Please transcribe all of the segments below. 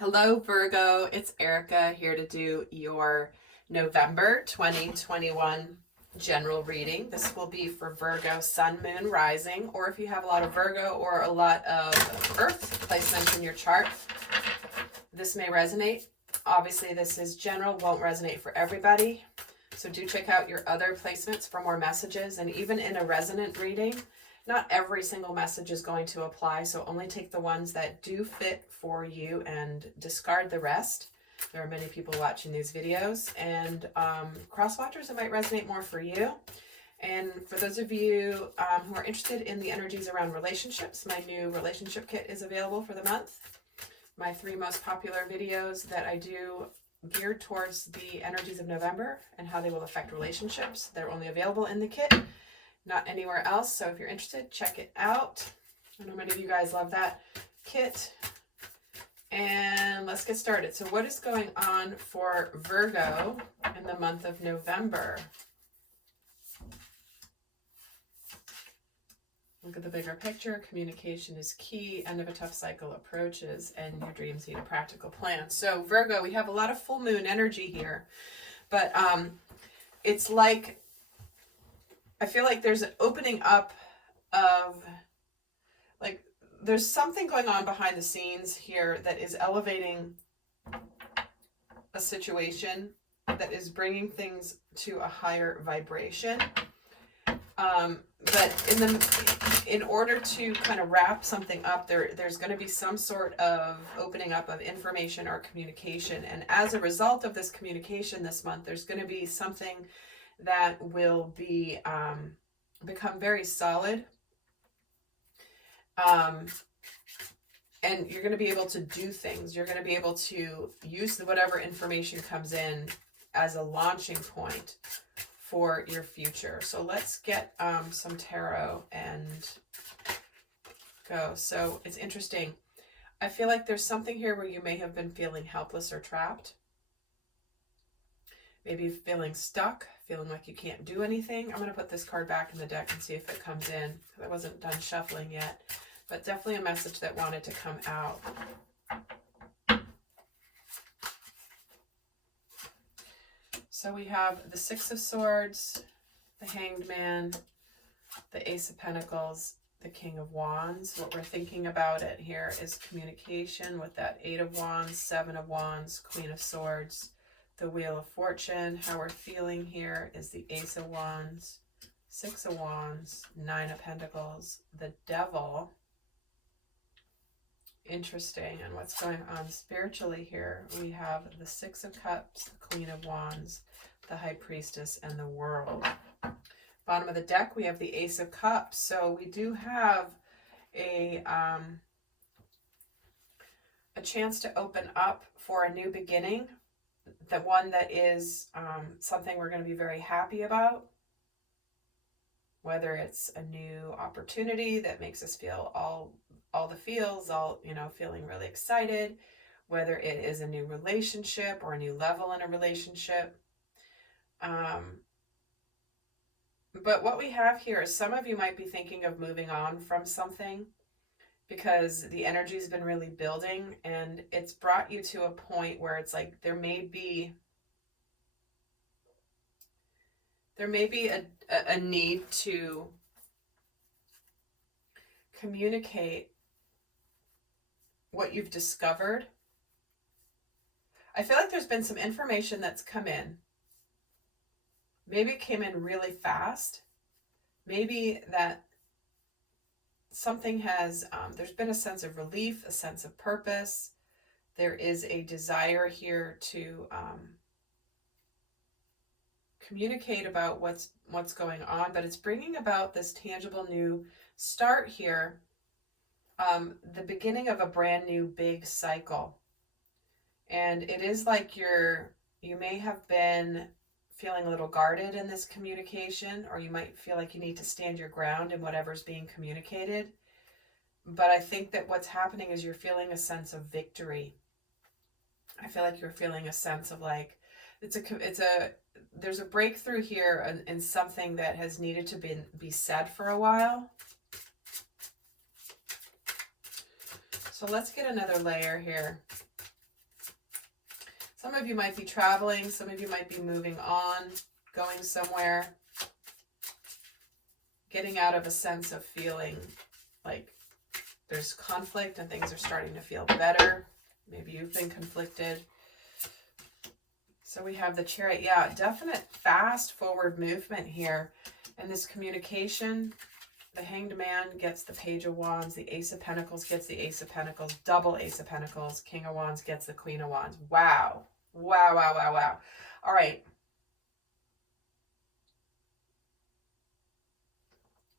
Hello Virgo, it's Erica here to do your November 2021 general reading. This will be for Virgo, Sun, Moon, Rising, or if you have a lot of Virgo or a lot of Earth placements in your chart, this may resonate. Obviously this is general, won't resonate for everybody. So do check out your other placements for more messages, and even in a resonant reading, not every single message is going to apply, so only take the ones that do fit for you and discard the rest. There are many people watching these videos, and cross-watchers, it might resonate more for you. And for those of you who are interested in the energies around relationships, my new relationship kit is available for the month. My 3 most popular videos that I do geared towards the energies of November and how they will affect relationships. They're only available in the kit, not anywhere else. So if you're interested, check it out. I know many of you guys love that kit. And let's get started. So what is going on for Virgo in the month of November? Look at the bigger picture. Communication is key. End of a tough cycle approaches, and your dreams need a practical plan. So Virgo, we have a lot of full moon energy here, but it's like, I feel like there's an opening up of, like, there's something going on behind the scenes here that is elevating a situation, that is bringing things to a higher vibration. But in order to kind of wrap something up, there's going to be some sort of opening up of information or communication. And as a result of this communication this month, there's going to be something that will be become very solid. And you're going to be able to do things. You're going to be able to use whatever information comes in as a launching point for your future. So let's get some tarot and go. So it's interesting. I feel like there's something here where you may have been feeling helpless or trapped. Maybe feeling stuck, feeling like you can't do anything. I'm going to put this card back in the deck and see if it comes in, because I wasn't done shuffling yet. But definitely a message that wanted to come out. So we have the Six of Swords, the Hanged Man, the Ace of Pentacles, the King of Wands. What we're thinking about it here is communication with that 8 of Wands, 7 of Wands, Queen of Swords, the Wheel of Fortune. How we're feeling here is the Ace of Wands, 6 of Wands, 9 of Pentacles, the Devil. Interesting. And what's going on spiritually here? We have the 6 of Cups, the Queen of Wands, the High Priestess, and the World. Bottom of the deck, we have the Ace of Cups. So we do have a chance to open up for a new beginning. The one that is something we're going to be very happy about. Whether it's a new opportunity that makes us feel all the feels, feeling really excited, whether it is a new relationship or a new level in a relationship. But what we have here is some of you might be thinking of moving on from something because the energy has been really building, and it's brought you to a point where it's like there may be a need to communicate what you've discovered. I feel like there's been some information that's come in. Maybe it came in really fast. Maybe that something has, there's been a sense of relief, a sense of purpose. There is a desire here to communicate about what's going on, but it's bringing about this tangible new start here. The beginning of a brand new big cycle. And it is like you may have been feeling a little guarded in this communication, or you might feel like you need to stand your ground in whatever's being communicated. But I think that what's happening is you're feeling a sense of victory. I feel like you're feeling a sense of like, there's a breakthrough here in something that has needed to be said for a while. So let's get another layer here. Some of you might be traveling. Some of you might be moving on, going somewhere, getting out of a sense of feeling like there's conflict and things are starting to feel better. Maybe you've been conflicted. So we have the Chariot. Yeah, definite fast forward movement here. And this communication, the Hanged Man gets the Page of Wands. The Ace of Pentacles gets the Ace of Pentacles. Double Ace of Pentacles. King of Wands gets the Queen of Wands. Wow. Wow, wow, wow, wow. All right.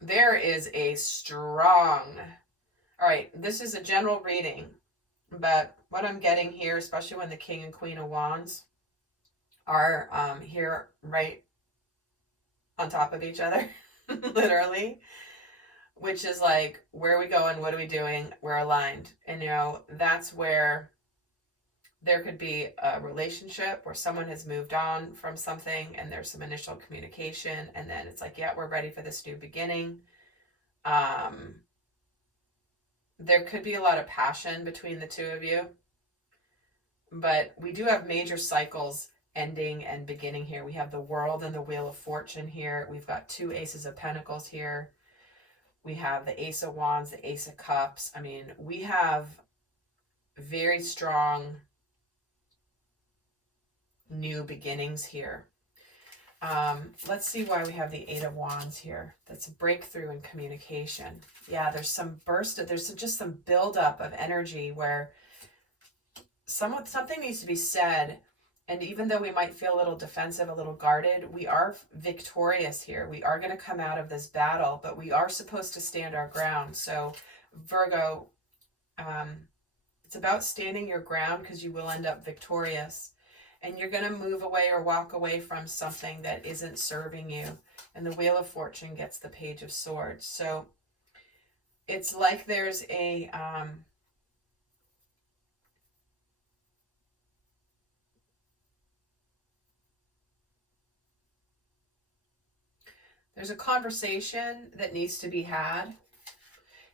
There is a strong... All right, this is a general reading. But what I'm getting here, especially when the King and Queen of Wands are here right on top of each other, literally, which is like, where are we going? What are we doing? We're aligned. And, you know, that's where there could be a relationship where someone has moved on from something and there's some initial communication. And then it's like, yeah, we're ready for this new beginning. There could be a lot of passion between the two of you. But we do have major cycles ending and beginning here. We have the World and the Wheel of Fortune here. We've got two Aces of Pentacles here. We have the Ace of Wands, the Ace of Cups. I mean, we have very strong new beginnings here. Let's see why we have the Eight of Wands here. That's a breakthrough in communication. Yeah, there's some there's just some buildup of energy where something needs to be said. And even though we might feel a little defensive, a little guarded, we are victorious here. We are going to come out of this battle, but we are supposed to stand our ground. So Virgo, it's about standing your ground because you will end up victorious. And you're going to move away or walk away from something that isn't serving you. And the Wheel of Fortune gets the Page of Swords. So it's like there's a... there's a conversation that needs to be had.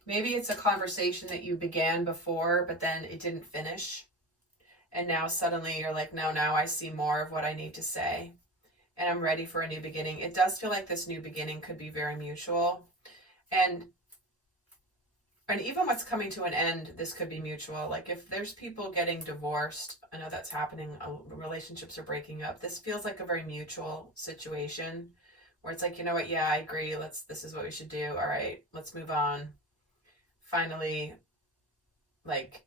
Maybe it's a conversation that you began before, but then it didn't finish. And now suddenly you're like, no, now I see more of what I need to say. And I'm ready for a new beginning. It does feel like this new beginning could be very mutual. And even what's coming to an end, this could be mutual. Like if there's people getting divorced, I know that's happening, relationships are breaking up. This feels like a very mutual situation. Where it's like, you know what, yeah, I agree, this is what we should do. All right, let's move on. Finally, like,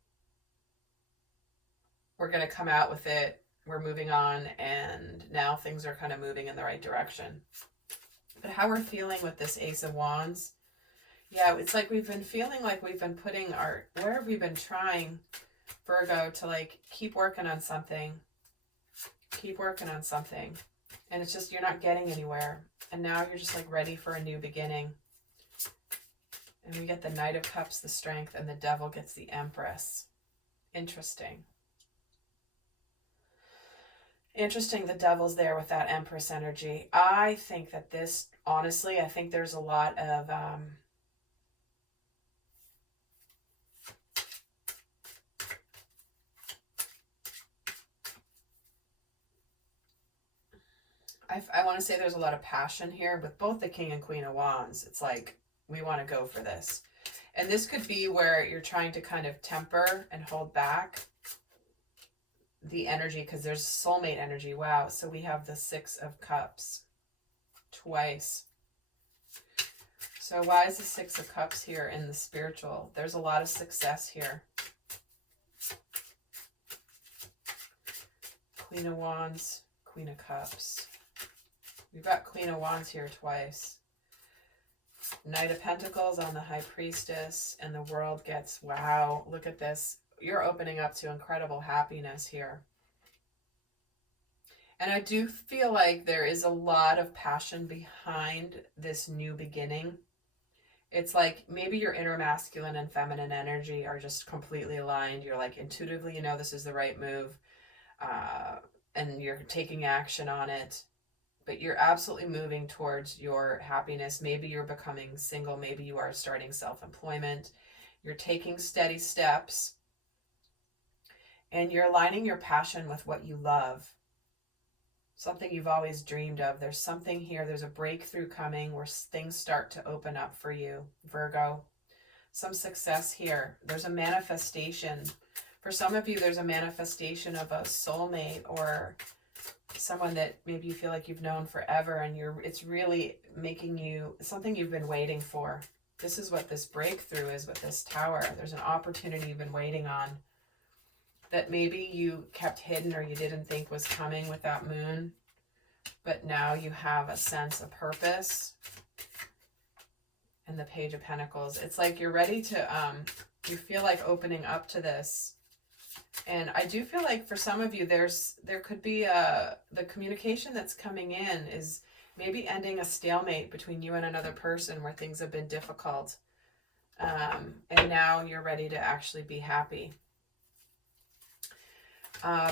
we're going to come out with it. We're moving on, and now things are kind of moving in the right direction. But how we're feeling with this Ace of Wands, yeah, it's like we've been feeling like we've been putting where have we been trying, Virgo, to like keep working on something. Keep working on something. And it's just, you're not getting anywhere. And now you're just like ready for a new beginning. And we get the Knight of Cups, the Strength, and the Devil gets the Empress. Interesting. Interesting, the Devil's there with that Empress energy. I think that this, honestly, I think there's a lot of... I want to say there's a lot of passion here with both the King and Queen of Wands. It's like, we want to go for this. And this could be where you're trying to kind of temper and hold back the energy because there's soulmate energy. Wow. So we have the Six of Cups twice. So why is the Six of Cups here in the spiritual? There's a lot of success here. Queen of Wands, Queen of Cups. We've got Queen of Wands here twice. Knight of Pentacles on the High Priestess, and the World gets, wow, look at this. You're opening up to incredible happiness here. And I do feel like there is a lot of passion behind this new beginning. It's like maybe your inner masculine and feminine energy are just completely aligned. You're like intuitively, you know, this is the right move. And you're taking action on it. But you're absolutely moving towards your happiness. Maybe you're becoming single. Maybe you are starting self-employment. You're taking steady steps. And you're aligning your passion with what you love. Something you've always dreamed of. There's something here. There's a breakthrough coming where things start to open up for you, Virgo. Some success here. There's a manifestation. For some of you, there's a manifestation of a soulmate or someone that maybe you feel like you've known forever, and it's really making you something you've been waiting for. This is what this breakthrough is with this Tower. There's an opportunity you've been waiting on that maybe you kept hidden or you didn't think was coming with that moon, but now you have a sense of purpose. And the Page of Pentacles. It's like you're ready to, you feel like opening up to this. And I do feel like for some of you, there could be the communication that's coming in is maybe ending a stalemate between you and another person where things have been difficult. And now you're ready to actually be happy.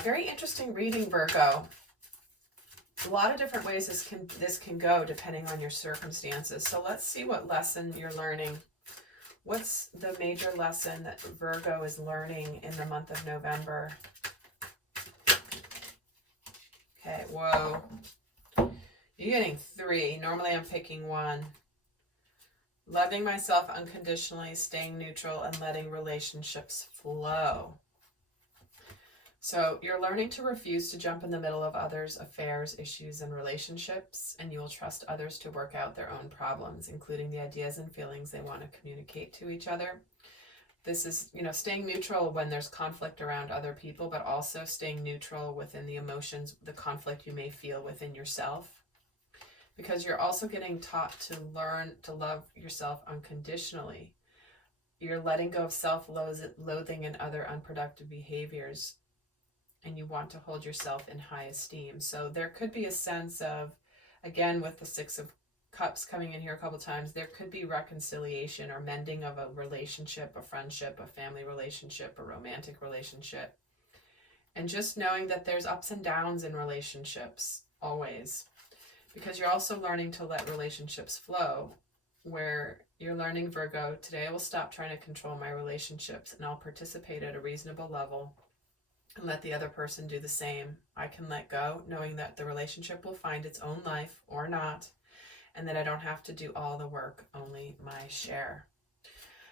Very interesting reading, Virgo. A lot of different ways this can go depending on your circumstances. So let's see what lesson you're learning. What's the major lesson that Virgo is learning in the month of November? Okay, whoa. You're getting 3. Normally I'm picking 1. Loving myself unconditionally, staying neutral, and letting relationships flow. So you're learning to refuse to jump in the middle of others' affairs, issues, and relationships, and you will trust others to work out their own problems, including the ideas and feelings they want to communicate to each other. This is, staying neutral when there's conflict around other people, but also staying neutral within the emotions, the conflict you may feel within yourself. Because you're also getting taught to learn to love yourself unconditionally. You're letting go of self-loathing and other unproductive behaviors. And you want to hold yourself in high esteem. So there could be a sense of, again, with the 6 of Cups coming in here a couple times, there could be reconciliation or mending of a relationship, a friendship, a family relationship, a romantic relationship. And just knowing that there's ups and downs in relationships, always. Because you're also learning to let relationships flow, where you're learning, Virgo, today I will stop trying to control my relationships and I'll participate at a reasonable level. And let the other person do the same. I can let go, knowing that the relationship will find its own life or not, and that I don't have to do all the work, only my share.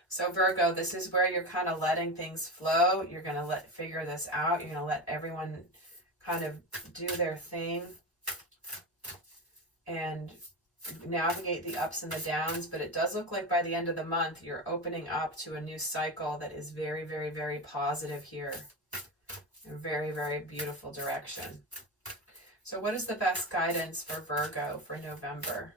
So Virgo, this is where you're kind of letting things flow. You're going to figure this out. You're going to let everyone kind of do their thing and navigate the ups and the downs. But it does look like by the end of the month, you're opening up to a new cycle that is very, very, very positive here. A very, very beautiful direction. So what is the best guidance for Virgo for November?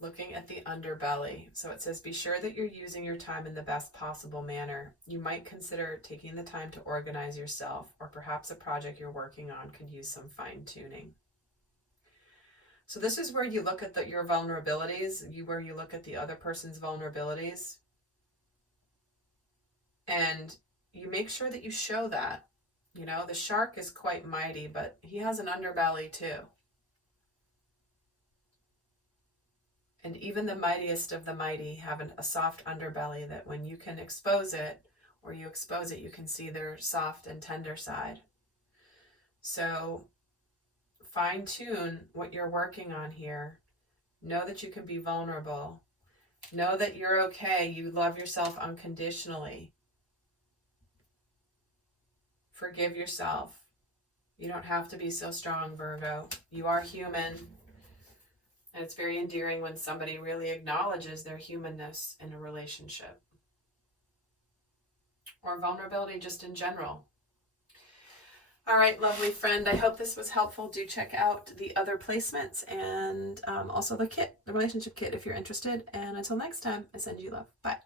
Looking at the underbelly. So it says, be sure that you're using your time in the best possible manner. You might consider taking the time to organize yourself, or perhaps a project you're working on could use some fine-tuning. So this is where you look at your vulnerabilities, where you look at the other person's vulnerabilities. And you make sure that you show that. The shark is quite mighty, but he has an underbelly too. And even the mightiest of the mighty have a soft underbelly that when you can expose it, or you expose it, you can see their soft and tender side. So fine-tune what you're working on here. Know that you can be vulnerable. Know that you're okay. You love yourself unconditionally. Forgive yourself. You don't have to be so strong, Virgo. You are human. And it's very endearing when somebody really acknowledges their humanness in a relationship. Or vulnerability just in general. All right, lovely friend. I hope this was helpful. Do check out the other placements and also the relationship kit if you're interested. And until next time, I send you love. Bye.